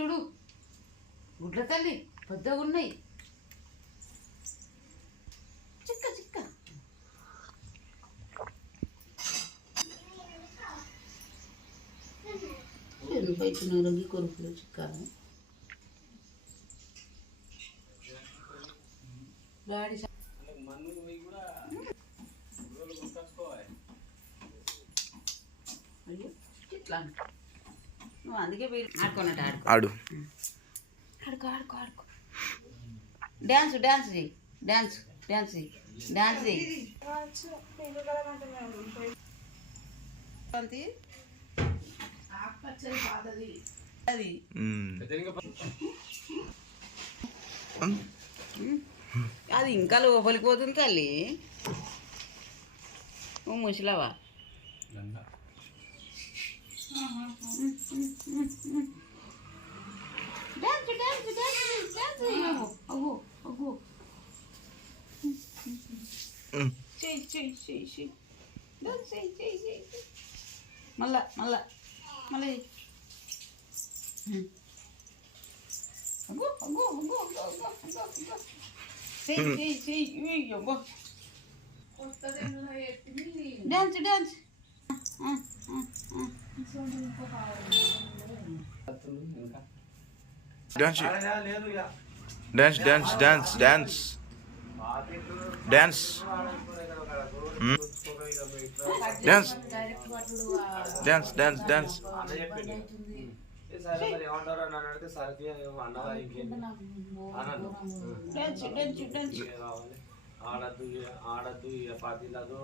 చూడు గుడ్ల తల్లి పెద్దగా ఉన్నాయి చిక్క చిక్క బయట కొరుకులు చిక్కాను గాడి ఇట్లా నువ్వు అందుకే ఆడుకోనట్టు ఆడు ఆడుకో ఆడుకో ఆడుకో డ్యాన్స్ డ్యాన్స్ చెయ్యి డ్యాన్స్ డ్యాన్స్ చెయ్యి డ్యాన్స్ చెయ్యి అది అది ఇంకా లోపలికి పోతుంది తల్లి ఓ ముసలావా డాన్స్ డాన్స్ డాన్స్ డాన్స్ అగో అగో చెయ్యి చెయ్యి చెయ్యి చెయ్యి డాన్స్ చెయ్యి చెయ్యి చెయ్యి మళ్ళా మళ్ళా మళ్ళీ అగో అగో అగో అగో అగో అగో చెయ్యి చెయ్యి చెయ్యి అబ్బో dance dance dance dance dance dance dance dance dance dance dance ఆడద్దు ఆడద్దు పాతిలదు